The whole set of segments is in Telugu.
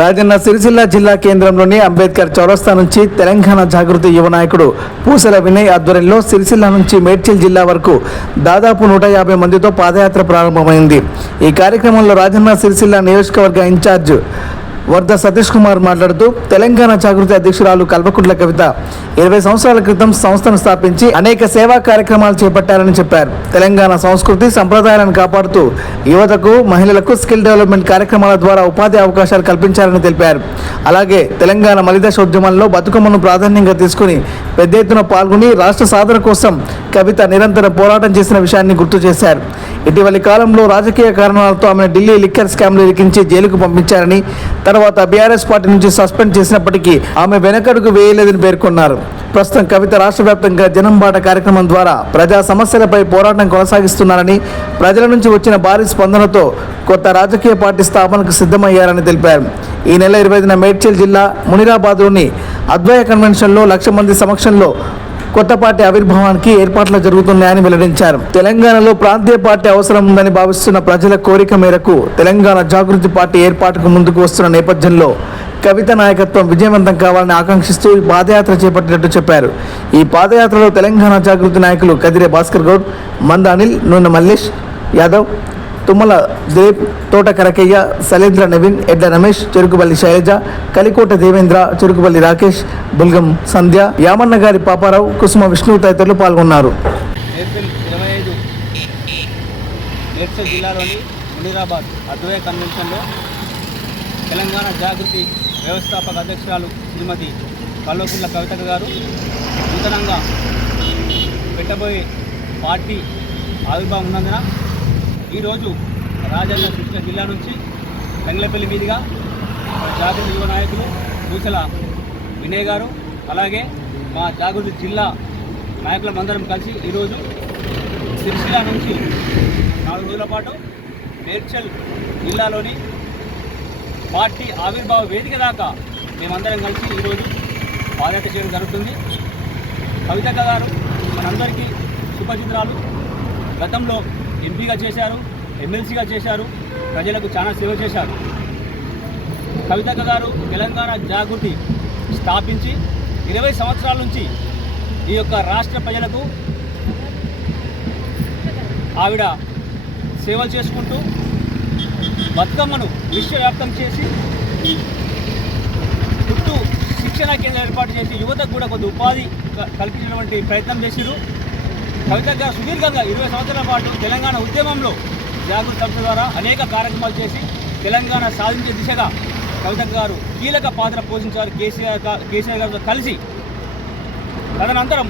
రాజన్న సిరిసిల్ల జిల్లా కేంద్రంలోని అంబేద్కర్ చౌరస్తా నుంచి తెలంగాణ జాగృతి యువ నాయకుడు పూసల వినయ్ ఆధ్వర్యంలో సిరిసిల్ల నుంచి మేడ్చల్ జిల్లా వరకు దాదాపు 150 మందితో పాదయాత్ర ప్రారంభమైంది. ఈ కార్యక్రమంలో రాజన్న సిరిసిల్ల నియోజకవర్గ ఇన్ఛార్జ్ వర్ధ సతీష్ కుమార్ మాట్లాడుతూ తెలంగాణ జాగృతి అధ్యక్షురాలు కల్వకుంట్ల కవిత 20 సంవత్సరాల క్రితం సంస్థను స్థాపించి అనేక సేవా కార్యక్రమాలు చేపట్టారని చెప్పారు. తెలంగాణ సంస్కృతి సంప్రదాయాలను కాపాడుతూ యువతకు మహిళలకు స్కిల్ డెవలప్మెంట్ కార్యక్రమాల ద్వారా ఉపాధి అవకాశాలు కల్పించారని తెలిపారు. అలాగే తెలంగాణ మలిదశోద్యమంలో బతుకమ్మను ప్రాధాన్యంగా తీసుకుని పెద్ద ఎత్తున పాల్గొని రాష్ట్ర సాధన కోసం కవిత నిరంతరం పోరాటం చేసిన విషయాన్ని గుర్తు చేశారు. ఇటీవలి కాలంలో రాజకీయ కారణాలతో ఆమె ఢిల్లీ లిక్కర్ స్కామ్లు ఇరికించి జైలుకు పంపించారని, తర్వాత బీఆర్ఎస్ పార్టీ నుంచి సస్పెండ్ చేసినప్పటికీ ఆమె వెనకడుగు వేయలేదని పేర్కొన్నారు. ప్రస్తుతం కవిత రాష్ట్ర వ్యాప్తంగా జనం బాట కార్యక్రమం ద్వారా ప్రజా సమస్యలపై పోరాటం కొనసాగిస్తున్నారని, ప్రజల నుంచి వచ్చిన భారీ స్పందనతో కొత్త రాజకీయ పార్టీ స్థాపనకు సిద్ధమయ్యారని తెలిపారు. ఈ నెల 25న మేడ్చల్ జిల్లా మునిరాబాద్లోని అద్వయ కన్వెన్షన్లో 1,00,000 మంది సమక్షంలో కొత్త పార్టీ ఆవిర్భావానికి ఏర్పాట్లు జరుగుతున్నాయని వెల్లడించారు. తెలంగాణలో ప్రాంతీయ పార్టీ అవసరం ఉందని భావిస్తున్న ప్రజల కోరిక మేరకు తెలంగాణ జాగృతి పార్టీ ఏర్పాటుకు ముందుకు వస్తున్న నేపథ్యంలో కవిత నాయకత్వం విజయవంతం కావాలని ఆకాంక్షిస్తూ ఈ పాదయాత్ర చేపట్టినట్టు చెప్పారు. ఈ పాదయాత్రలో తెలంగాణ జాగృతి నాయకులు కదిరే భాస్కర్ గౌడ్, మంద అనిల్, నూనె మల్లేష్ యాదవ్, తుమ్మల దిలీప్, తోట కరకయ్య, శైలేంద్ర నవీన్, ఎడ్ల రమేష్, చెరుకుబల్లి శైలజ, కలికోట దేవేంద్ర, చెరుకుబల్లి రాకేష్, బుల్గం సంధ్య, యామన్నగారి పాపారావు, కుసుమ విష్ణు తదితరులు పాల్గొన్నారు. మేడ్చల్ జిల్లాలోని మునిరాబాద్ అద్వయ కన్వెన్షన్లో తెలంగాణ జాగృతి వ్యవస్థాపక అధ్యక్షురాలు శ్రీమతి కల్వకుంట్ల కవిత గారు నూతనంగా పెట్టబోయే పార్టీ ఆవిర్భావం ఉన్నందున ఈరోజు రాజన్న సిరిసిల్ల జిల్లా నుంచి తంగలపల్లి మీదుగా జాగృతి యువ నాయకులు పూసల వినయ్ గారు, అలాగే మా జాగృతి జిల్లా నాయకులందరం కలిసి ఈరోజు సిరిసిల్ల నుంచి 4 రోజుల పాటు మేడ్చల్ జిల్లాలోని పార్టీ ఆవిర్భావ వేదిక దాకా మేమందరం కలిసి ఈరోజు పాదయాత్ర చేయడం జరుగుతుంది. కవితక్క గారు మనందరికీ సుపరిచితురాలు. గతంలో ఎంపీగా చేశారు, ఎమ్మెల్సీగా చేశారు, ప్రజలకు చాలా సేవ చేశారు. కవితక్క గారు తెలంగాణ జాగృతి స్థాపించి 20 సంవత్సరాల నుంచి ఈ యొక్క రాష్ట్ర ప్రజలకు ఆవిడ సేవలు చేసుకుంటూ బతుకమ్మను విశ్వవ్యాప్తం చేసి చుట్టూ శిక్షణా కేంద్రం ఏర్పాటు చేసి యువతకు కూడా కొంత ఉపాధి కల్పించినటువంటి ప్రయత్నం చేసిరు. కవిత గారు సుదీర్ఘంగా 20 సంవత్సరాల పాటు తెలంగాణ ఉద్యమంలో జాగృతి సంస్థ ద్వారా అనేక కార్యక్రమాలు చేసి తెలంగాణ సాధించే దిశగా కవిత గారు కీలక పాత్ర పోషించారు. కేసీఆర్ గారితో కలిసి తదనంతరం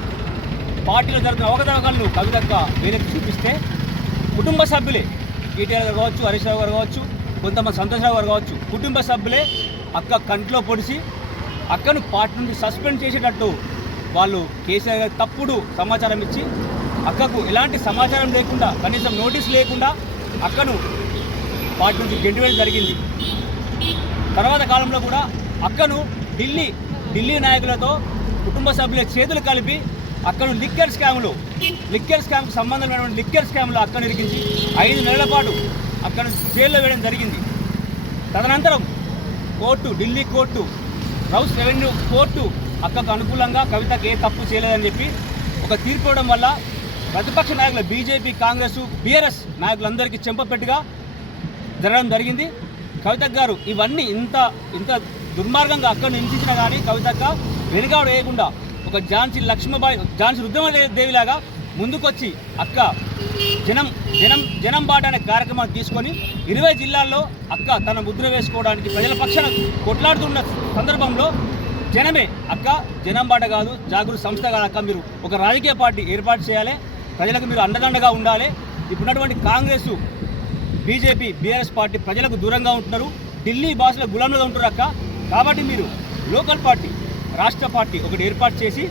పార్టీలో జరుగుతున్న అవకతవకలను కవితక్క వేలెత్తి చూపిస్తే కుటుంబ సభ్యులే, కేటీఆర్ గారు కావచ్చు, హరీష్ రావు గారు కావచ్చు, కొంతమంది సంతోషరావు గారు కావచ్చు, కుటుంబ సభ్యులే అక్క కంట్లో పొడిచి అక్కను పార్టీ నుండి సస్పెండ్ చేసేటట్టు వాళ్ళు కేసీఆర్ గారు తప్పుడు సమాచారం ఇచ్చి అక్కకు ఎలాంటి సమాచారం లేకుండా, కనీసం నోటీస్ లేకుండా అక్కను పార్టీ నుంచి గెంటివేయడం జరిగింది. తర్వాత కాలంలో కూడా అక్కను ఢిల్లీ నాయకులతో కుటుంబ సభ్యుల చేతులు కలిపి అక్కను లిక్కర్ స్కామ్కు సంబంధమైనటువంటి లిక్కర్ స్కామ్లో అక్కను ఇరికించి 5 నెలల పాటు అక్కను జైల్లో వేయడం జరిగింది. తదనంతరం Delhi court, Rouse revenue court అక్కకు అనుకూలంగా కవితకు ఏ తప్పు చేయలేదని చెప్పి ఒక తీర్పు ఇవ్వడం వల్ల ప్రతిపక్ష నాయకులు బీజేపీ, కాంగ్రెస్, బీఆర్ఎస్ నాయకులందరికీ చెంపపెట్టుగా జరగడం జరిగింది. కవితక్క గారు ఇవన్నీ ఇంత దుర్మార్గంగా అక్కను హింసించినా కానీ కవితక్క వెనుకాడు వేయకుండా ఒక ఝాన్సీ రుద్రమదేవిలాగా ముందుకొచ్చి అక్క జనం బాట అనే కార్యక్రమాన్ని తీసుకొని 20 జిల్లాల్లో అక్క తన ముద్ర వేసుకోవడానికి ప్రజల పక్షాన కొట్లాడుతున్న సందర్భంలో జనమే అక్క, జనం బాట కాదు, జాగృతి సంస్థ కాదు అక్క, మీరు ఒక రాజకీయ పార్టీ ఏర్పాటు చేయాలి, ప్రజలకు మీరు అండదండగా ఉండాలి. ఇప్పుడున్నటువంటి కాంగ్రెస్, బీజేపీ, బీఆర్ఎస్ పార్టీ ప్రజలకు దూరంగా ఉంటున్నారు, ఢిల్లీ భాషలో గులాంలుగా ఉంటున్నారు అక్క. కాబట్టి మీరు లోకల్ పార్టీ, రాష్ట్ర పార్టీ ఒకటి ఏర్పాటు చేసి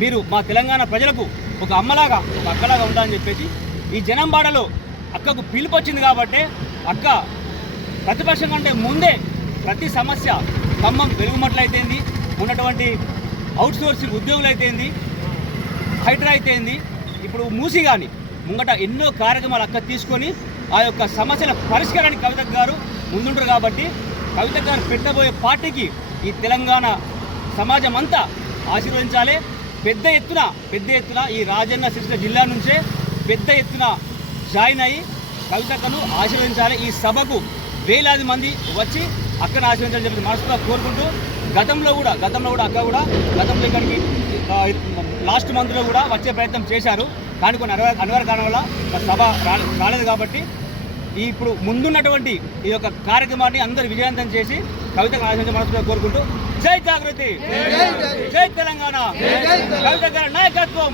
మీరు మా తెలంగాణ ప్రజలకు ఒక అమ్మలాగా, ఒక అక్కలాగా ఉండాలని చెప్పేసి ఈ జనం బాటలో అక్కకు పిలుపు వచ్చింది. కాబట్టి అక్క ప్రతిపక్షం కంటే ముందే ప్రతి సమస్య, ఖమ్మం వెలుగుమట్లు అయితేంది, ఉన్నటువంటి అవుట్సోర్సింగ్ ఉద్యోగులు అయితేంది, హైడ్రా అయితేంది, ఇప్పుడు మూసి కానీ ముంగట ఎన్నో కార్యక్రమాలు అక్క తీసుకొని ఆ యొక్క సమస్యల పరిష్కారానికి కవిత గారు ముందుంటారు. కాబట్టి కవిత గారు పెట్టబోయే పార్టీకి ఈ తెలంగాణ సమాజం అంతా ఆశీర్వదించాలి. పెద్ద ఎత్తున ఈ రాజన్న సిరిసిల్ల జిల్లా నుంచే పెద్ద ఎత్తున జాయిన్ అయ్యి కవితను ఆశీర్వదించాలి. ఈ సభకు వేలాది మంది వచ్చి అక్కడ ఆశీర్వదించాలని చెప్పి మనసులో కోరుకుంటూ గతంలో కూడా గతంలో ఇక్కడికి లాస్ట్ మంత్లో కూడా వచ్చే ప్రయత్నం చేశారు. కానీ కొన్ని అనివార్య కారణం వల్ల సభ రాలేదు. కాబట్టి ఇప్పుడు ముందున్నటువంటి ఈ యొక్క కార్యక్రమాన్ని అందరూ విజయవంతం చేసి కవితకు ఆశీర్వదించి మనసులో కోరుకుంటూ జై జాగృతి, జై తెలంగాణ, కవిత గారి నాయకత్వం.